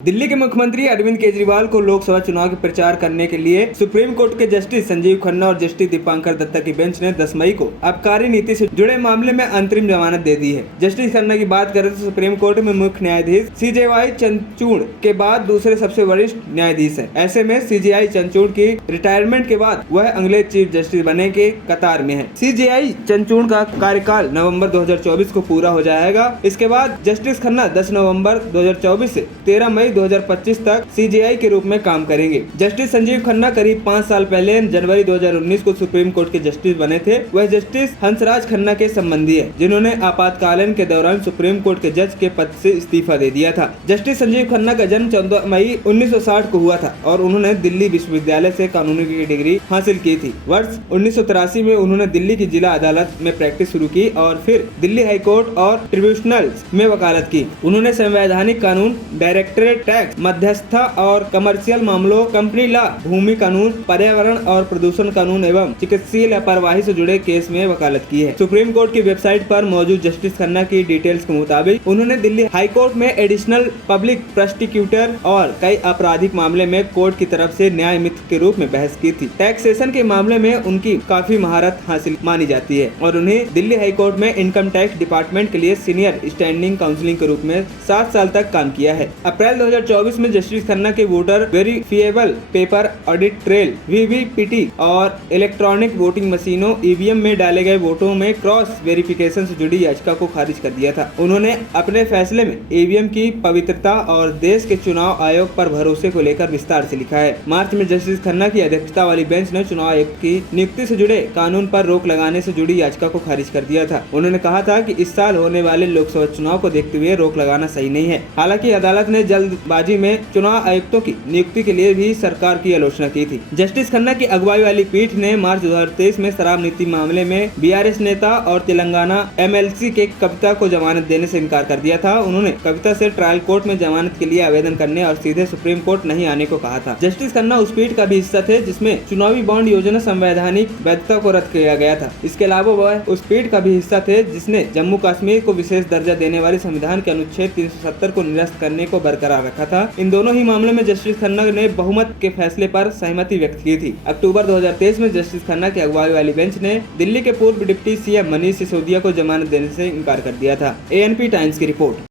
दिल्ली के मुख्यमंत्री अरविंद केजरीवाल को लोकसभा चुनाव के प्रचार करने के लिए सुप्रीम कोर्ट के जस्टिस संजीव खन्ना और जस्टिस दीपांकर दत्ता की बेंच ने 10 मई को आबकारी नीति से जुड़े मामले में अंतरिम जमानत दे दी है। जस्टिस खन्ना की बात करें तो सुप्रीम कोर्ट में मुख्य न्यायाधीश CJY चंद्रचूड़ के बाद दूसरे सबसे वरिष्ठ न्यायाधीश है। ऐसे में CJY चंद्रचूड़ की रिटायरमेंट के बाद वह अगले चीफ जस्टिस बनने के कतार में है। CJY चंद्रचूड़ का कार्यकाल नवम्बर 2024 को पूरा हो जाएगा। इसके बाद जस्टिस खन्ना 10 नवम्बर 2024 से 13 मई 2025 तक CJI के रूप में काम करेंगे। जस्टिस संजीव खन्ना करीब 5 साल पहले जनवरी 2019 को सुप्रीम कोर्ट के जस्टिस बने थे। वह जस्टिस हंसराज खन्ना के संबंधी है, जिन्होंने आपातकालीन के दौरान सुप्रीम कोर्ट के जज के पद से इस्तीफा दे दिया था। जस्टिस संजीव खन्ना का जन्म 14 मई 1960 को हुआ था और उन्होंने दिल्ली विश्वविद्यालय से कानून की डिग्री हासिल की थी। वर्ष 1983 में उन्होंने दिल्ली की जिला अदालत में प्रैक्टिस शुरू की और फिर दिल्ली हाई कोर्ट और ट्रिब्यूनल्स में वकालत की। उन्होंने संवैधानिक कानून, डायरेक्टरेट टैक्स, मध्यस्थता और कमर्शियल मामलों, कंपनी लॉ, भूमि कानून, पर्यावरण और प्रदूषण कानून एवं चिकित्सीय लापरवाही से जुड़े केस में वकालत की है। सुप्रीम कोर्ट की वेबसाइट पर मौजूद जस्टिस खन्ना की डिटेल्स के मुताबिक उन्होंने दिल्ली हाई कोर्ट में एडिशनल पब्लिक प्रोसिक्यूटर और कई आपराधिक मामले में कोर्ट की तरफ से न्याय मित्र के रूप में बहस की थी। टैक्सेशन के मामले में उनकी काफी महारत हासिल मानी जाती है और उन्हें दिल्ली हाई कोर्ट में इनकम टैक्स डिपार्टमेंट के लिए सीनियर स्टैंडिंग काउंसिलिंग के रूप में 7 साल तक काम किया है। अप्रैल 2024 में जस्टिस खन्ना के voter verifiable paper audit trail VVPT और इलेक्ट्रॉनिक वोटिंग मशीनों EVM में डाले गए वोटों में क्रॉस वेरिफिकेशन से जुड़ी याचिका को खारिज कर दिया था। उन्होंने अपने फैसले में EVM की पवित्रता और देश के चुनाव आयोग पर भरोसे को लेकर विस्तार से लिखा है। मार्च में जस्टिस खन्ना की अध्यक्षता वाली बेंच ने चुनाव आयोग की नियुक्ति से जुड़े कानून पर रोक लगाने से जुड़ी याचिका को खारिज कर दिया था। उन्होंने कहा था कि इस साल होने वाले लोकसभा चुनाव को देखते हुए रोक लगाना सही नहीं है। हालांकि अदालत ने जल्दबाजी में चुनाव आयुक्तों की नियुक्ति के लिए भी सरकार की आलोचना की थी। जस्टिस खन्ना की अगुवाई वाली पीठ ने मार्च 2023 में शराब नीति मामले में BRS नेता और तेलंगाना MLC के कविता को जमानत देने से इनकार कर दिया था। उन्होंने कविता से ट्रायल कोर्ट में जमानत के लिए आवेदन करने और सीधे सुप्रीम कोर्ट नहीं आने को कहा था। जस्टिस खन्ना उस पीठ का भी हिस्सा थे जिसमें चुनावी बॉन्ड योजना संवैधानिक वैधता को रद्द किया गया था। इसके अलावा वह उस पीठ का भी हिस्सा थे जिसने जम्मू कश्मीर को विशेष दर्जा देने वाले संविधान के अनुच्छेद 370 को निरस्त करने को बरकरार रखा था। इन दोनों ही मामलों में जस्टिस खन्ना ने बहुमत के फैसले पर सहमति व्यक्त की थी। अक्टूबर 2023 में जस्टिस खन्ना की अगुवाई वाली बेंच ने दिल्ली के पूर्व डिप्टी CM मनीष सिसोदिया को जमानत देने से इनकार कर दिया था। ANP टाइम्स की रिपोर्ट।